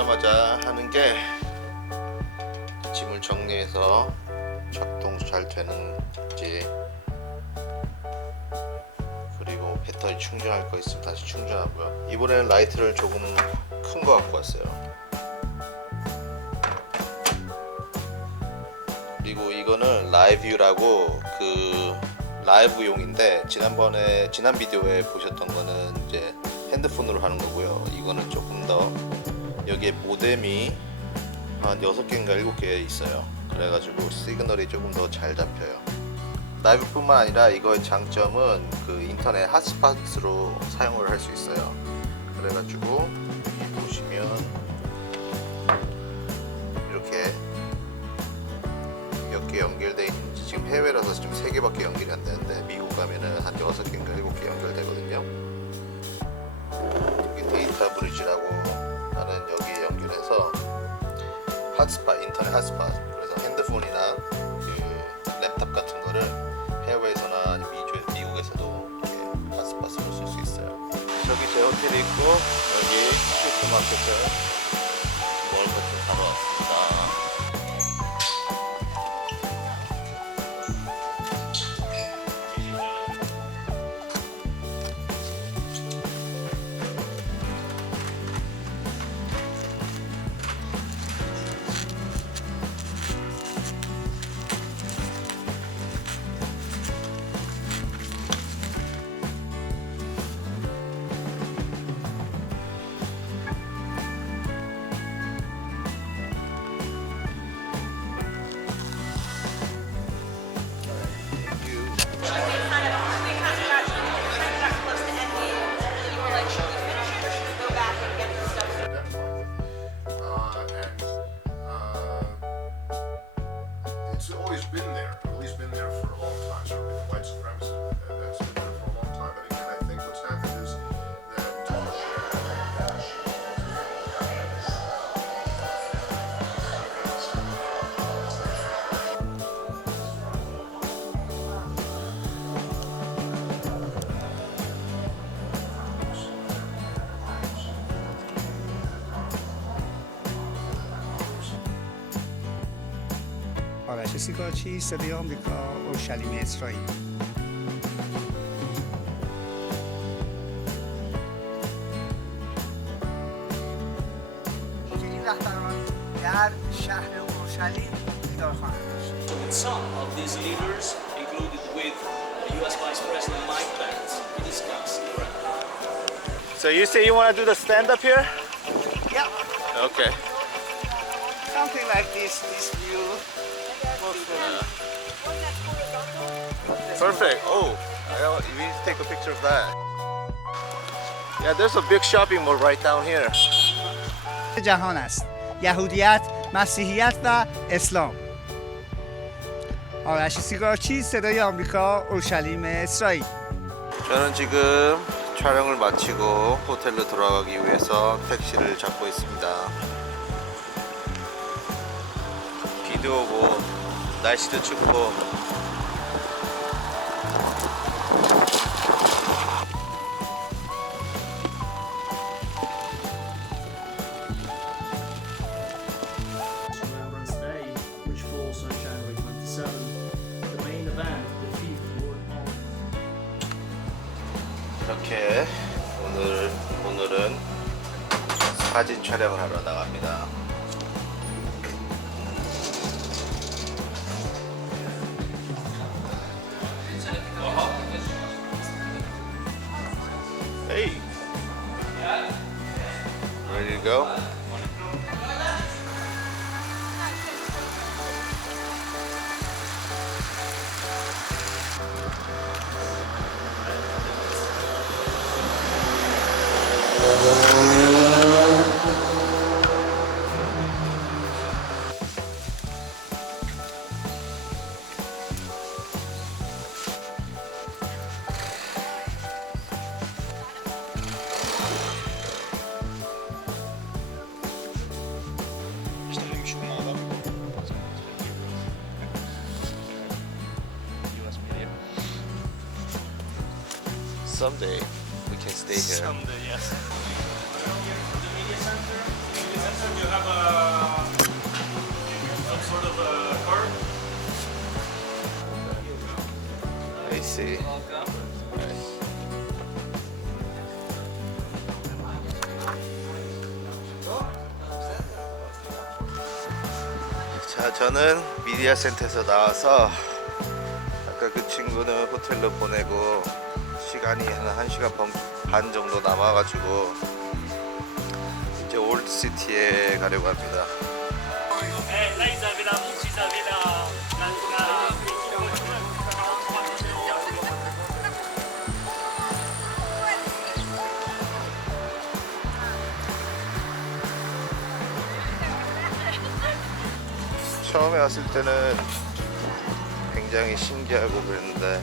오자마자 하는 게 짐을 정리해서 작동 잘 되는지, 그리고 배터리 충전할 거 있으면 다시 충전하고요. 이번에는 라이트를 조금 큰 거 갖고 왔어요. 그리고 이거는 라이브유라고 그 라이브용인데, 지난 비디오에 보셨던 거는 이제 핸드폰으로 하는 거고요. 이거는 조금 더, 여기에 모뎀이 한 6개인가 7개 있어요. 그래가지고 시그널이 조금 더 잘 잡혀요. 라이브뿐만 아니라 이거의 장점은 그 인터넷 핫스팟으로 사용을 할 수 있어요. 그래가지고 보시면 이렇게 몇 개 연결되어 있는지, 지금 해외라서 지금 3개밖에 연결이 안 되는데 미국 가면은 한 6개인가 7개 연결되거든요. 여기 데이터 브리지라고 하는 여기에 연결해서 핫스팟, 인터넷 핫스팟, 그래서 핸드폰이나 그 랩탑 같은 거를 해외에서나 미국에서도 이렇게 핫스팟으로 쓸 수 있어요. 저기 제 호텔이 있고, 여기 슈퍼마켓을 먹을 것 좀 사러 왔습니다. It's always been there, at least been there for a long time. Certainly the white supremacy, that's been there for a long time. But again, I think what's happened is آرش سیگارچی صدای آمریکا اورشلیم اسرائیل. این رهبران در شهر اورشلیم دیدار خواهند داشت. Some of these leaders, included with U.S. Vice President Mike Pence, to discuss Iran. So you say you want to do the stand up here? Yeah, Okay. something like this view. Perfect. Oh, we need to take a picture of that. Yeah, there's a big shopping mall right down here. جهان است. یهودیت، مسیحیت و اسلام. آرش سیگارچی صدای آمریکا اورشلیم اسرائیل. 저는 지금 촬영을 마치고 호텔로 돌아가기 위해서 택시를 잡고 있습니다. 비도 오고 날씨도 춥고, Remembrance Day, which falls on January 27, the main event, the FIFA World Cup. 이렇게 오늘은 사진 촬영을 하러 나갑니다. Hey, ready to go? Someday we can stay here. Someday, yes. The media center have some sort of a card? I see. 자, 저는 미디어 센터에서 나와서 아까 그 친구는 호텔로 보내고 시간이 한 1시간 반 정도 남아가지고 이제 올드시티에 가려고 합니다. 처음에 왔을 때는 굉장히 신기하고 그랬는데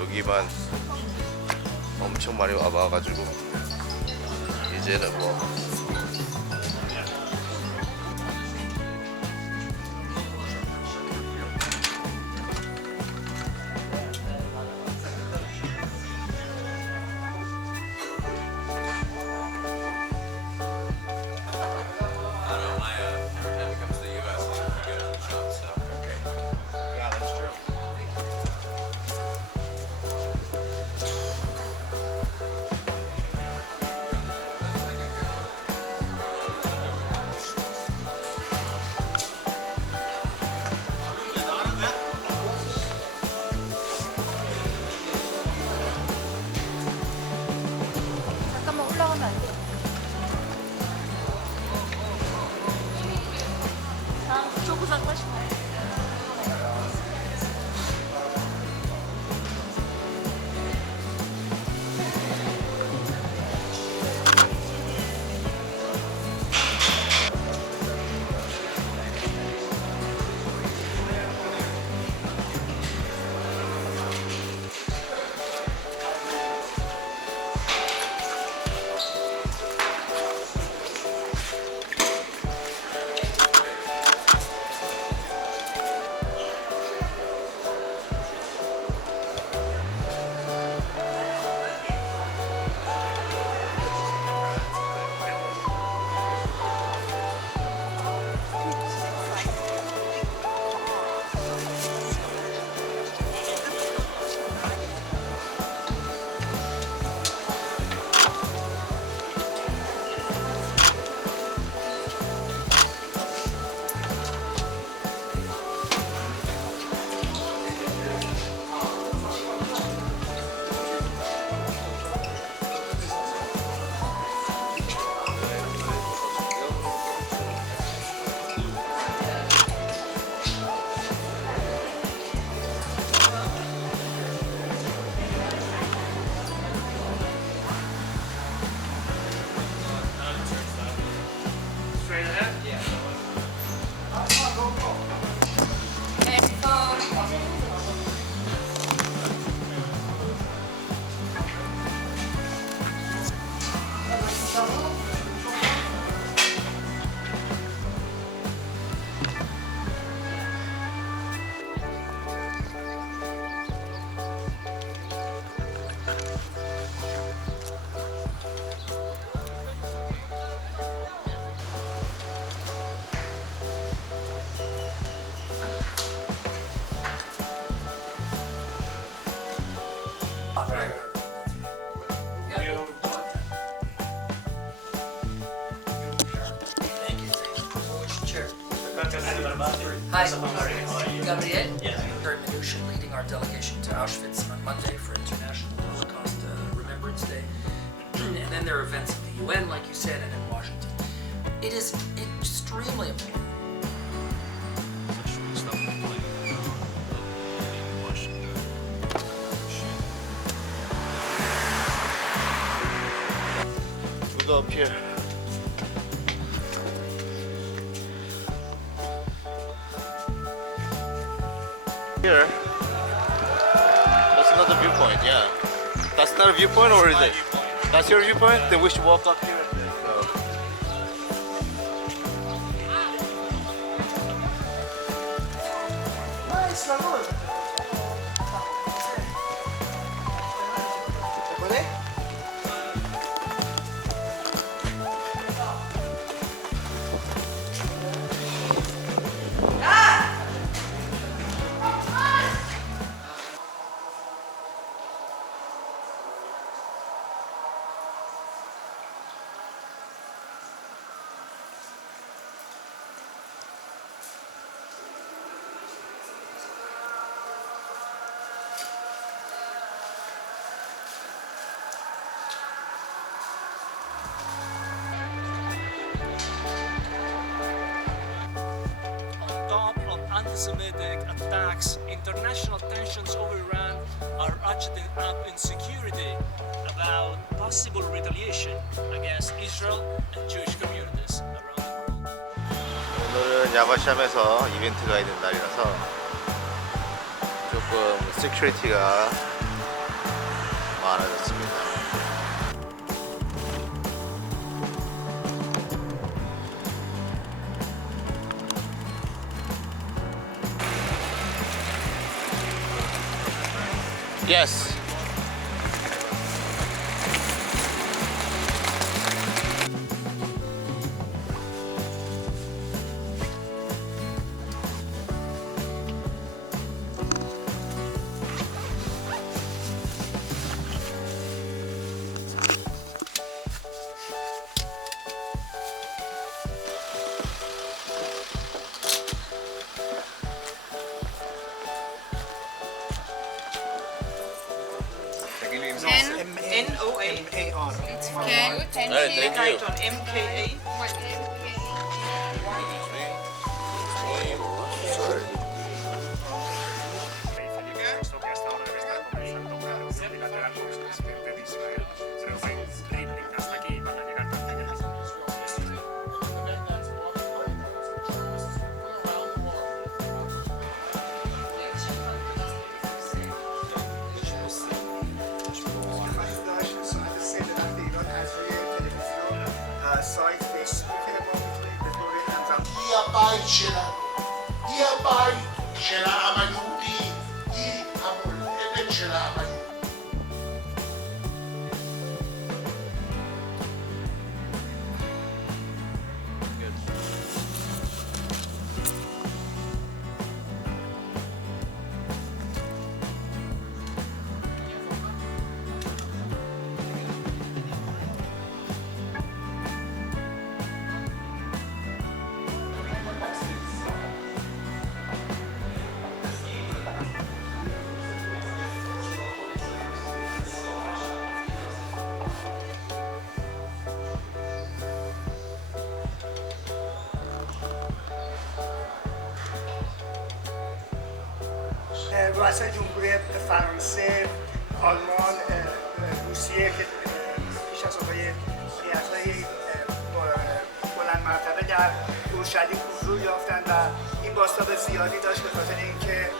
여기만 엄청 많이 와봐가지고 이제는 뭐 잠깐만 올라가면 안 돼? 저거 잠깐 싶어. Hi, Gabriel. Very Minutia, leading our delegation to Auschwitz on Monday for International Holocaust Remembrance Day. And then there are events at the UN, like you said, and in Washington. It is extremely important. We go up here. Here. That's another viewpoint, yeah. That's not a viewpoint, or is it? That's your viewpoint? Then we should walk up here. anti-Semitic attacks, international tensions over Iran are ratcheting up insecurity about possible retaliation against Israel and Jewish communities around the world. 오늘은 야마샴에서 이벤트가 있는 날이라서 조금 시큐리티가 많아졌습니다. Yes. N-O-A-R. Ken, thank you. on MKA. Questo che hasta ahora debe estar comenzando una reunión bilateral con el presidente de Israel. Creo que hasta aquí van a llegar también. سایت فیسبوک ما میتونید به طور همزمان Dia bai shela amayudi I amul eden shela amayudi. رؤسای جمهوری فرانسه، آلمان، روسیه که پیش از آقای هیئت‌های بلند مرتبه در اورشلیم حضور یافتند و این بازتاب زیادی داشت به خاطر اینکه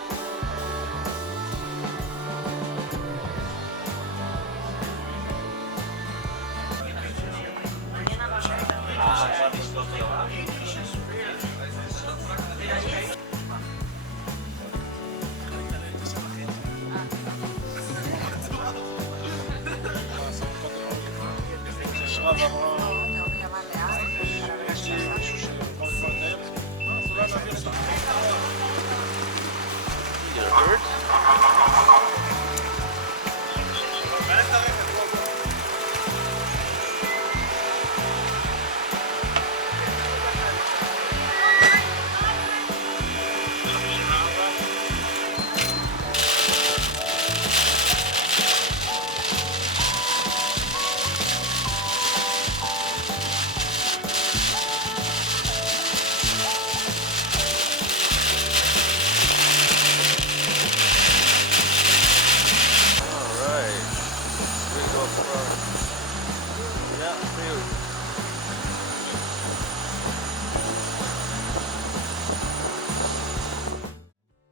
Your bird?